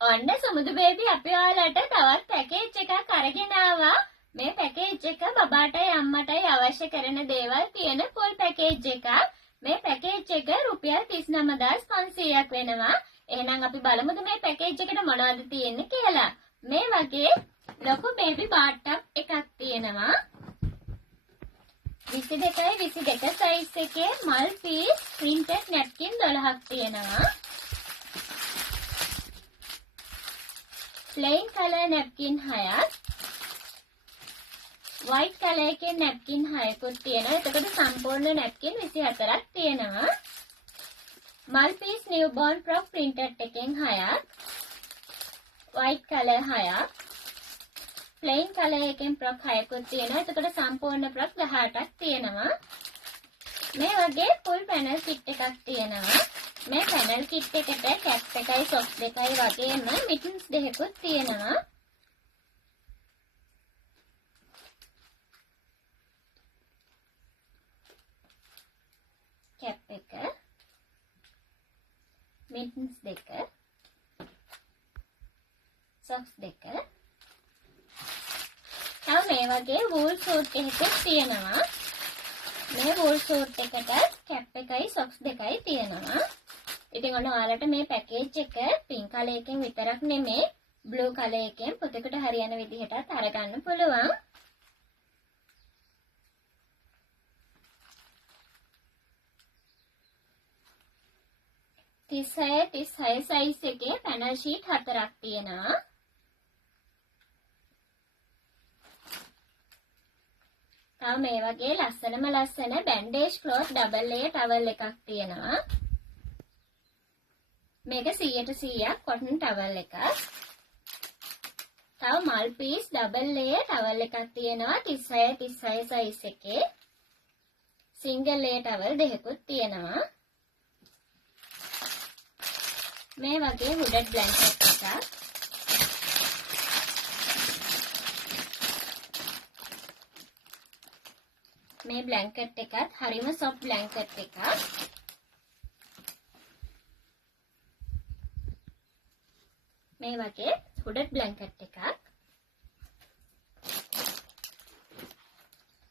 ඔන්න සුමුදු බේබි අපි ඔයාලට තවත් පැකේජ් එකක් අරගෙන ආවා. මේ පැකේජ් එක බබාටයි අම්මටයි අවශ්‍ය කරන දේවල් තියෙන ෆුල් පැකේජ් එකක්. මේ පැකේජ් එක රුපියල් 39500ක් වෙනවා. එහෙනම් අපි බලමුද මේ පැකේජ් එකට මොනවද තියෙන්නේ කියලා. මේ වගේ ලොකු බේබි බාත් ටබ් එකක් තියෙනවා. 22x22 සයිස් එකේ මල් පීස් printed napkin 12ක් තියෙනවා. plain color napkin 6ක්, white color එකේ napkin 6කුත් තියෙනවා. එතකොට සම්පූර්ණ napkin 24ක් තියෙනවා. මල් piece newborn frock printed එකෙන් 6ක්, white color 6ක්, plain color එකෙන් frock 6කුත් තියෙනවා. එතකොට සම්පූර්ණ frock 18ක් තියෙනවා. මේ වගේ full panel kit එකක් තියෙනවා. මේ පැනල් කිට් එකට කැප් එකයි සොක්ස් දෙකයි වගේම මිටන්ස් දෙකකුත් තියෙනවා. කැප් එක, මිටන්ස් දෙක, සොක්ස් දෙක. තව මේ වගේ වූල් සූට් එකකුත් තියෙනවා. මේ වූල් සූට් එකට කැප් එකයි සොක්ස් දෙකයි තියෙනවා. ඉතින් ඔන්න ඔයාලට මේ පැකේජ් එක පින්ක් කලර් එකෙන් විතරක් නෙමෙයි බ්ලූ කලර් එකෙන් පුතේකට හරියන විදිහටත් අරගන්න පුළුවන්. තිස් සයිස් එකේ පැනල් ෂීට් 4ක් තියෙනවා. තව මේ වගේ ලස්සන බැන්ඩේජ් ක්ලොත් ඩබල් ලේයර් ටවල් එකක් තියෙනවා. මේක 100% කොටන් ටවල් එකක්. තව මල් පීස් ඩබල් ලේයර් ටවල් එකක් තියෙනවා 36 සයිස් එකේ. සිංගල් ලේයර් ටවල් දෙකකුත් තියෙනවා. මේ වගේ හුඩඩ් බ්ලැන්කට් එකක්. මේ බ්ලැන්කට් එකත් හරිම සොෆ්ට් බ්ලැන්කට් එකක්. මේ වගේ හුඩඩ් බ්ලැන්කට් එකක්.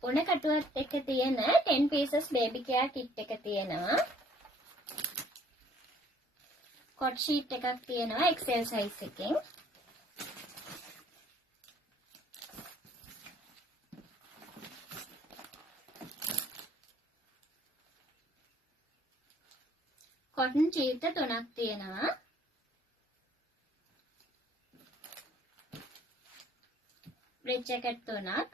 උණ කටුවත් එක්ක තියෙන 10 pieces baby care kit එක තියෙනවා. cot sheet එකක් තියෙනවා XL size එකෙන්. cotton sheet 3ක් තියෙනවා. ब्रेड जैकेट 3ක්.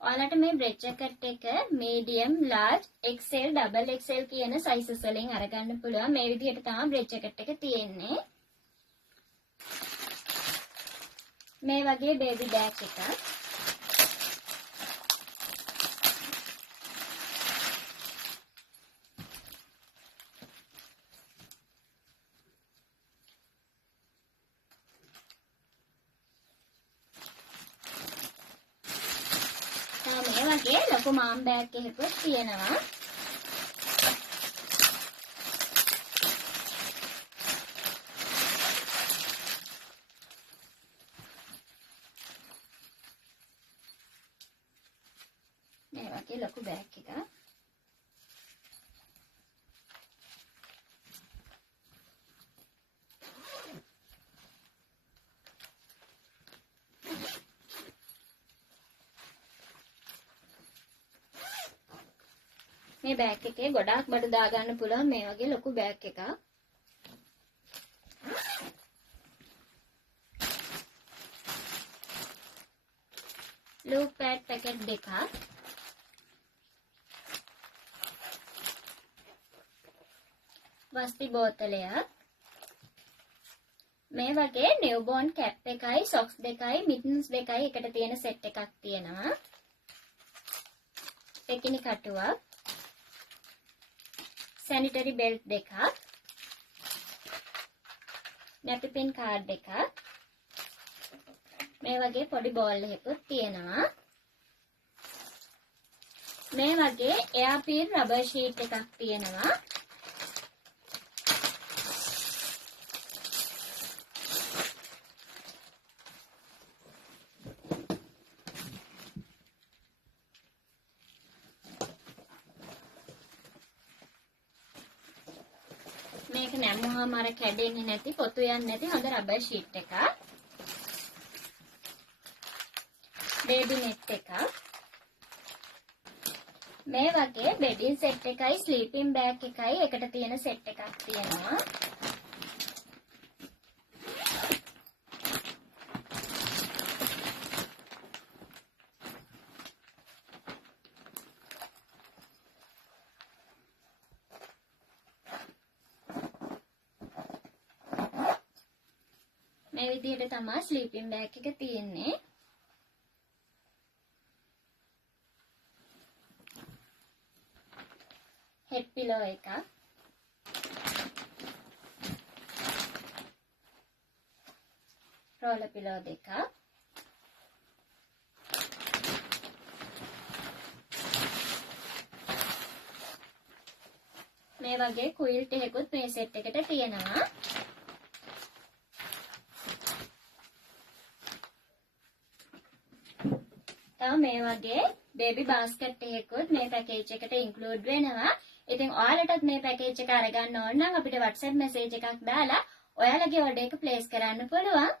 ඔයාලට මේ බ්‍රෙඩ් ජැකට් එක medium, large, XL, double XL කියන sizes වලින් අරගන්න පුළුවන්. මේ විදිහට තමයි බ්‍රෙඩ් ජැකට් එක තියෙන්නේ. මේ වගේ baby bag එකක්. මේ වගේ ලොකු මාම් බෑග් එකකුත් තියෙනවා. මේ වගේ ලොකු බෑග් එකක්. මේ බෑග් එකේ ගොඩාක් බඩු දාගන්න පුළුවන් මේ වගේ ලොකු බෑග් එකක්. ලූප් පැඩ් පැකට් දෙකක්. වස්ති බෝතලයක්. මේ වගේ නිව්බෝර්න් කැප් එකයි සොක්ස් දෙකයි මිටන්ස් දෙකයි එකට තියෙන සෙට් එකක් තියෙනවා. පෙකිනි කටුවක්. sanitary belt දෙකක්. napkin card එකක්. මේ වගේ පොඩි බෝල් එකකුත් තියෙනවා. මේ වගේ air peel rubber sheet එකක් තියෙනවා. මේක නැමුවාම අර කැඩෙන්නේ නැති පොතු යන්නේ නැති හොඳ රබර් ෂීට් එකක්. බේබි net එකක්. මේ වගේ බෙඩින් සෙට් එකයි ස්ලීපින් බෑග් එකයි එකට තියෙන සෙට් එකක් තියෙනවා. මේ විදිහට තමයි ස්ලීපින් බෑග් එක තියෙන්නේ. හෙඩ් පිලෝ එකක්. රෝලර් පිලෝ දෙකක්. මේ වගේ කුයිල් ටිකකුත් මේ සෙට් එකට තියෙනවා. මේ වගේ බේබි බාස්කට් එකකුත් මේ පැකේජ් එකට ඉන්ක්ලූඩ් වෙනවා. ඉතින් ඔයාලටත් මේ පැකේජ් එක අරගන්න ඕන නම් අපිට WhatsApp මැසේජ් එකක් දාලා ඔයාලගේ ඕඩර් එක ප්ලේස් කරන්න පුළුවන්.